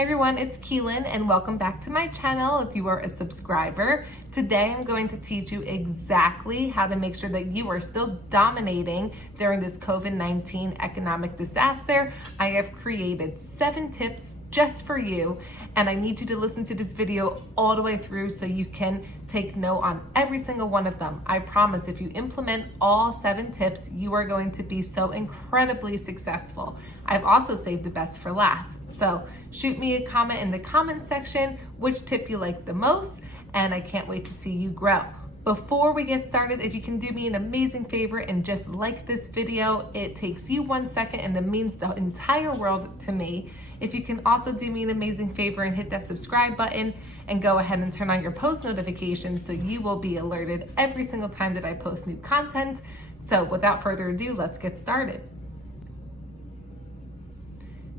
Hey everyone, it's Keelin and welcome back to my channel if you are a subscriber. Today I'm going to teach you exactly how to make sure that you are still dominating during this COVID-19 economic disaster. I have created 7 tips just for you, and I need you to listen to this video all the way through so you can take note on every single one of them. I promise if you implement all 7 tips, you are going to be so incredibly successful. I've also saved the best for last. So shoot me a comment in the comment section which tip you like the most, and I can't wait to see you grow. Before we get started, if you can do me an amazing favor and just like this video, it takes you 1 second and it means the entire world to me. If you can also do me an amazing favor and hit that subscribe button and go ahead and turn on your post notifications so you will be alerted every single time that I post new content. So without further ado, let's get started.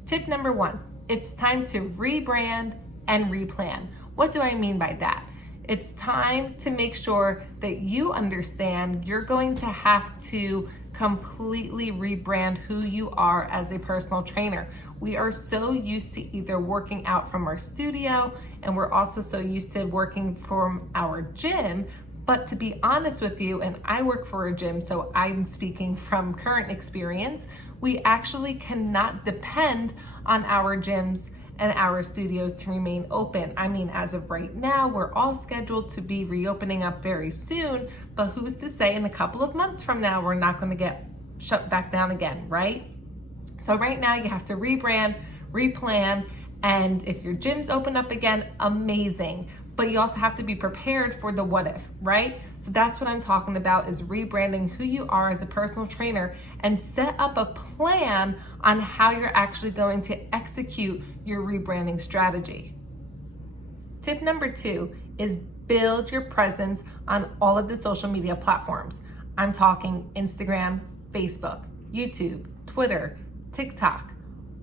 Tip number 1, it's time to rebrand and replan. What do I mean by that? It's time to make sure that you understand you're going to have to completely rebrand who you are as a personal trainer. We are so used to either working out from our studio, and we're also so used to working from our gym. But to be honest with you, and I work for a gym, so I'm speaking from current experience, we actually cannot depend on our gyms and our studios to remain open. I mean, as of right now, we're all scheduled to be reopening up very soon, but who's to say in a couple of months from now, we're not gonna get shut back down again, right? So right now you have to rebrand, replan, and if your gyms open up again, amazing. But you also have to be prepared for the what if, right? So that's what I'm talking about, is rebranding who you are as a personal trainer and set up a plan on how you're actually going to execute your rebranding strategy. Tip number 2 is build your presence on all of the social media platforms. I'm talking Instagram, Facebook, YouTube, Twitter, TikTok,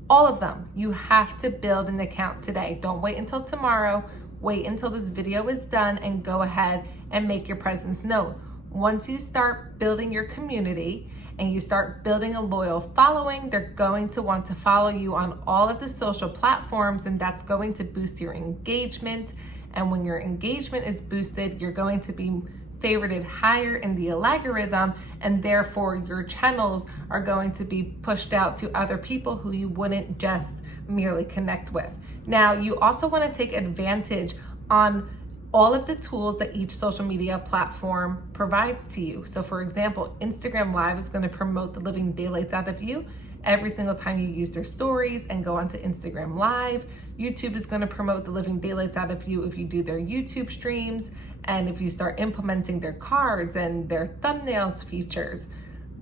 all of them. You have to build an account today. Don't wait until tomorrow. Wait until this video is done and go ahead and make your presence known. Once you start building your community and you start building a loyal following, they're going to want to follow you on all of the social platforms, and that's going to boost your engagement. And when your engagement is boosted, you're going to be favorited higher in the algorithm, and therefore your channels are going to be pushed out to other people who you wouldn't just merely connect with. Now, you also want to take advantage on all of the tools that each social media platform provides to you. So for example, Instagram Live is going to promote the living daylights out of you every single time you use their stories and go onto Instagram Live. YouTube is going to promote the living daylights out of you if you do their YouTube streams and if you start implementing their cards and their thumbnails features.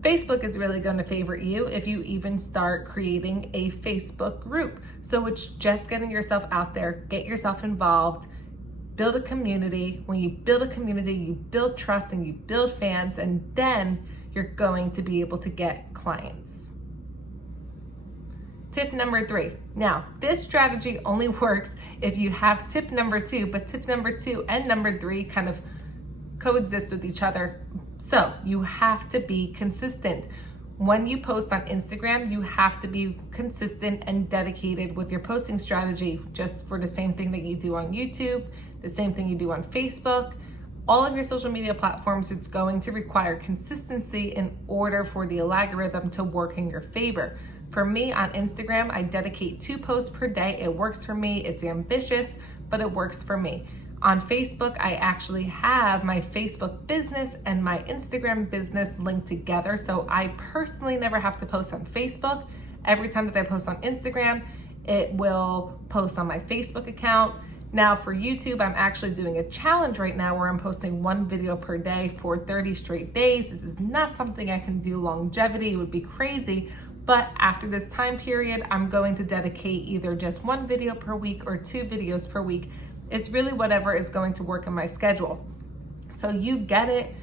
Facebook is really going to favor you if you even start creating a Facebook group. So it's just getting yourself out there, get yourself involved, build a community. When you build a community, you build trust and you build fans, and then you're going to be able to get clients. Tip number 3. Now, this strategy only works if you have tip number 2, but tip number 2 and number 3 kind of coexist with each other. So you have to be consistent. When you post on Instagram, you have to be consistent and dedicated with your posting strategy, just for the same thing that you do on YouTube, the same thing you do on Facebook. All of your social media platforms, it's going to require consistency in order for the algorithm to work in your favor. For me on Instagram, I dedicate 2 posts per day. It works for me. It's ambitious, but it works for me. On Facebook, I actually have my Facebook business and my Instagram business linked together. So I personally never have to post on Facebook. Every time that I post on Instagram, it will post on my Facebook account. Now for YouTube, I'm actually doing a challenge right now where I'm posting 1 video per day for 30 straight days. This is not something I can do longevity. It would be crazy. But after this time period, I'm going to dedicate either just 1 video per week or 2 videos per week. It's really whatever is going to work in my schedule. So you get it.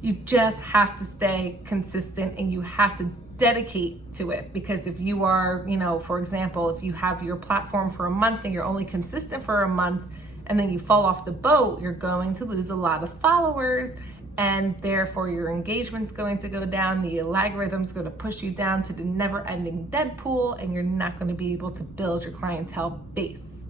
You just have to stay consistent and you have to dedicate to it, because if you are, for example, if you have your platform for a month and you're only consistent for a month and then you fall off the boat, you're going to lose a lot of followers and therefore your engagement's going to go down, the algorithm's going to push you down to the never-ending dead pool, and you're not going to be able to build your clientele base.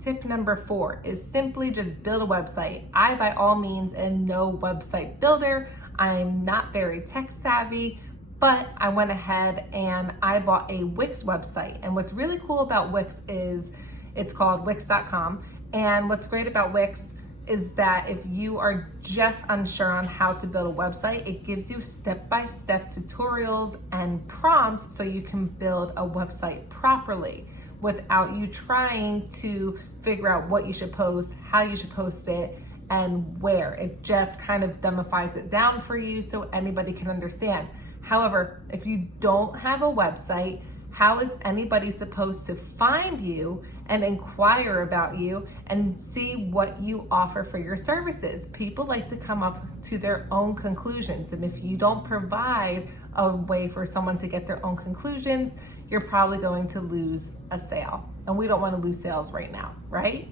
Tip number 4 is simply just build a website. I, by all means, am no website builder. I'm not very tech savvy, but I went ahead and I bought a Wix website. And what's really cool about Wix is it's called Wix.com. And what's great about Wix is that if you are just unsure on how to build a website, it gives you step-by-step tutorials and prompts so you can build a website properly without you trying to figure out what you should post, how you should post it, and where. It just kind of demifies it down for you so anybody can understand. However, if you don't have a website, how is anybody supposed to find you and inquire about you and see what you offer for your services? People like to come up to their own conclusions. And if you don't provide a way for someone to get their own conclusions, you're probably going to lose a sale. And we don't want to lose sales right now, right?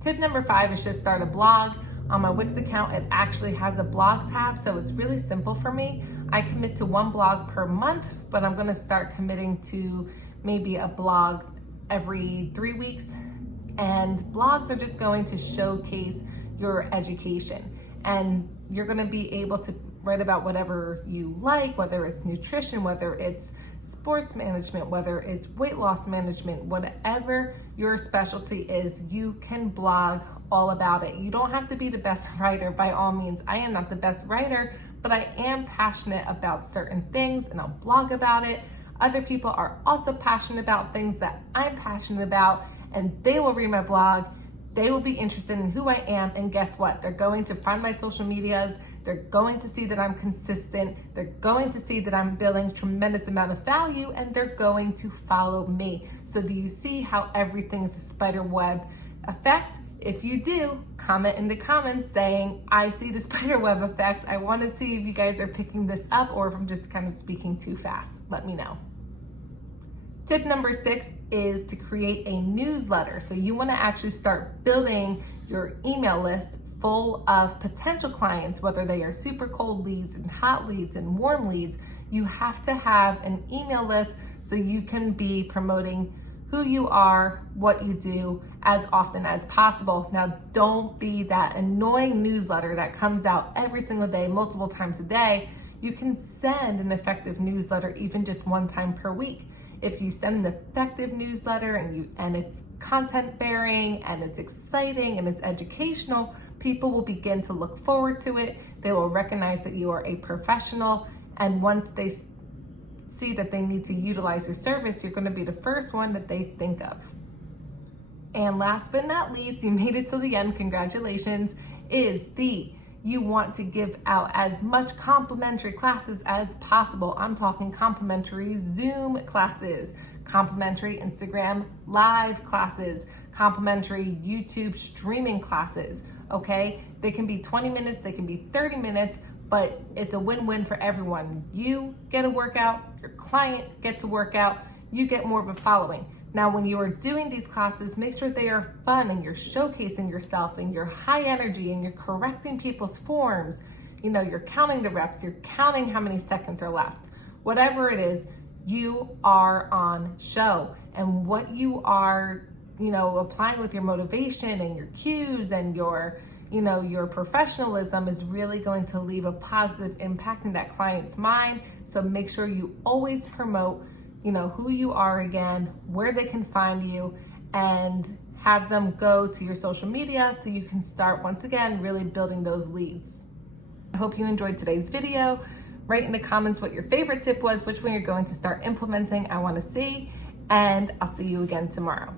Tip number 5 is just start a blog. On my Wix account, it actually has a blog tab, so it's really simple for me. I commit to 1 blog per month, but I'm gonna start committing to maybe a blog every 3 weeks. And blogs are just going to showcase your education. And you're gonna be able to write about whatever you like, whether it's nutrition, whether it's sports management, whether it's weight loss management, whatever your specialty is, you can blog all about it. You don't have to be the best writer by all means. I am not the best writer, but I am passionate about certain things and I'll blog about it. Other people are also passionate about things that I'm passionate about, and they will read my blog. They will be interested in who I am, and guess what? They're going to find my social medias. They're going to see that I'm consistent. They're going to see that I'm building a tremendous amount of value, and they're going to follow me. So do you see how everything is a spider web effect? If you do, comment in the comments saying, I see the spider web effect. I want to see if you guys are picking this up or if I'm just kind of speaking too fast. Let me know. Tip number 6 is to create a newsletter. So you want to actually start building your email list full of potential clients, whether they are super cold leads and hot leads and warm leads. You have to have an email list so you can be promoting who you are, what you do as often as possible. Now, don't be that annoying newsletter that comes out every single day, multiple times a day. You can send an effective newsletter even just 1 time per week. If you send an effective newsletter and it's content bearing and it's exciting and it's educational, people will begin to look forward to it. They will recognize that you are a professional, and once they see that they need to utilize your service, you're going to be the first one that they think of. And last but not least, you made it to the end, congratulations, you want to give out as much complimentary classes as possible. I'm talking complimentary Zoom classes, complimentary Instagram live classes, complimentary YouTube streaming classes, okay? They can be 20 minutes, they can be 30 minutes, but it's a win-win for everyone. You get a workout, your client gets a workout, you get more of a following. Now, when you are doing these classes, make sure they are fun and you're showcasing yourself and you're high energy and you're correcting people's forms. You know, you're counting the reps, you're counting how many seconds are left. Whatever it is, you are on show. And what you are, applying with your motivation and your cues and your professionalism is really going to leave a positive impact in that client's mind. So make sure you always promote who you are again, where they can find you, and have them go to your social media so you can start once again really building those leads. I hope you enjoyed today's video. Write in the comments what your favorite tip was, which one you're going to start implementing. I want to see, and I'll see you again tomorrow.